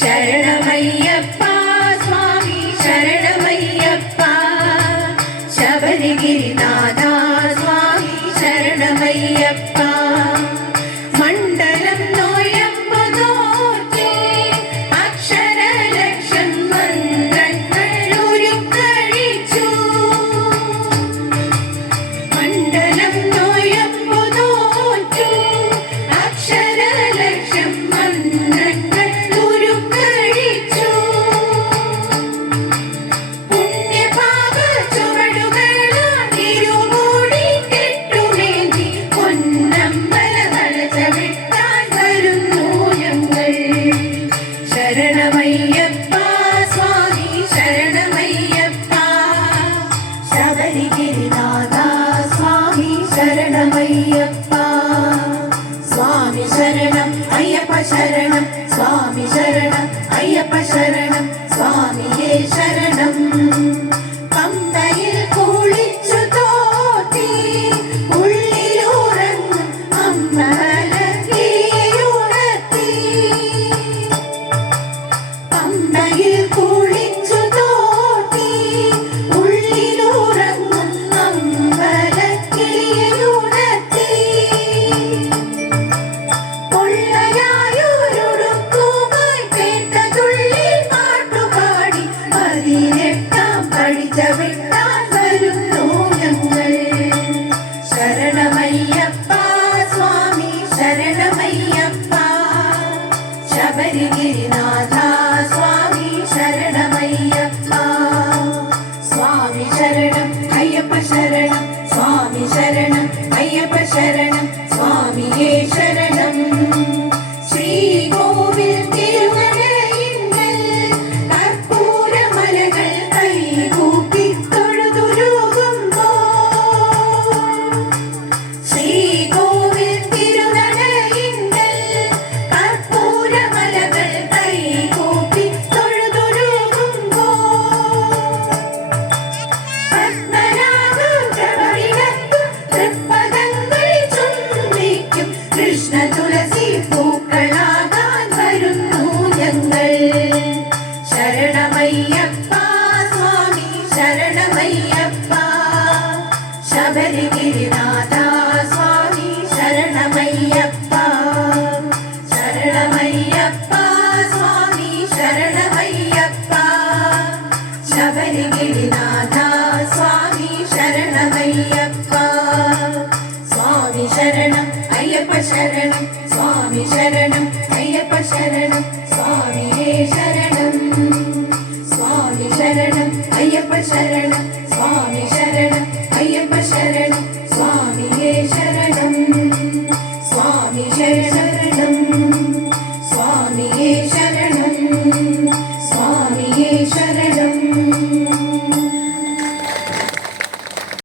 ശരണമയ്യപ്പ സ്വാമി ശരണമയ്യപ്പ ശബരിഗിരിനാഥ സ്വാമി ശരണമയ്യപ്പ മണ്ഡലം നോയമ്പു നോക്കി അക്ഷരലക്ഷം മന്ത്രങ്ങൾ ഉരുക്കഴിച്ചു മണ്ഡലം നോയമ്പു നോക്കി അക്ഷരലക്ഷം മന്ത്രങ്ങൾ ഉരുക്കഴിച്ചു പുണ്യപാപ ചുവടുകളാൽ ഇരുമൂടി കെട്ടുമേന്തി പൊന്നമ്പലമല ചവിട്ടാൻ വരുന്നു ഞങ്ങൾ ശരണമയ്യപ്പ സ്വാമി ശരണമയ്യപ്പ ശബരിഗിരിനാഥ സ്വാമി ശരണമയ്യപ്പ സ്വാമി ശരണം അയ്യപ്പ ശരണം സ്വാമി ശരണം അയ്യപ്പ ശരണം സ്വാമിയേ ശരണം പമ്പയിൽ കുളിച്ചു തോത്തി ഉള്ളിലുറങ്ങും അമ്പലത്തിലുണർത്തി പമ്പയിൽ കുളിച്ചു തോത്തി ഉള്ളിലുറങ്ങും അമ്പലത്തിലുണർത്തി പൊള്ളയായൊരുടുക്കുമായി കേട്ടതുള്ളിൽ പാട്ടുപാടി പതിനെട്ടാം പടി ചവിട്ടാൻ വരുന്നു ഞങ്ങൾ ശരണമയ്യപ്പ സ്വാമി ശരണമയ്യപ്പ ശബരിഗിരിനാഥ സ്വാമി ശരണമയ്യപ്പ സ്വാമി ശരണം അയ്യപ്പ ശരണം സ്വാമി ശരണം അയ്യപ്പ ശരണം സ്വാമിയേ ശരണം ശ്രീകോവിൽ തിരുനടയിങ്കൽ കർപ്പൂരമലകൾ കൈകൂപ്പി തൊഴുതുരുകുമ്പോൾ ശ്രീകോവിൽ തിരുനടയിങ്കൽ കർപ്പൂരമലകൾ കൈകൂപ്പി തൊഴുതുരുകുമ്പോൾ പത്മനാഭപ്രഭയിടത്തു തൃപ്പദങ്ങൾ ചുംബിക്കും കൃഷ്ണ തുളസി പൂക്കളാകാൻ വരുന്നു ഞങ്ങൾ ശരണമയ്യപ്പ സ്വാമി ശരണമയ്യപ്പ ശബരിഗിരിനാഥ സ്വാമി ശരണമയ്യപ്പ ശരണമയ്യപ്പ സ്വാമി ശരണമയ്യപ്പ ശബരിഗിരിനാഥ സ്വാമി ശരണമയ്യപ്പ സ്വാമി ശരണം അയ്യപ്പ ശരണം സ്വാമി ശരണം അയ്യപ്പ ശരണം സ്വാമിയേ ശരണം സ്വാമി ശരണം അയ്യപ്പ ശരണം സ്വാമി ശരണം അയ്യപ്പ ശരണം സ്വാമിയേ ശരണം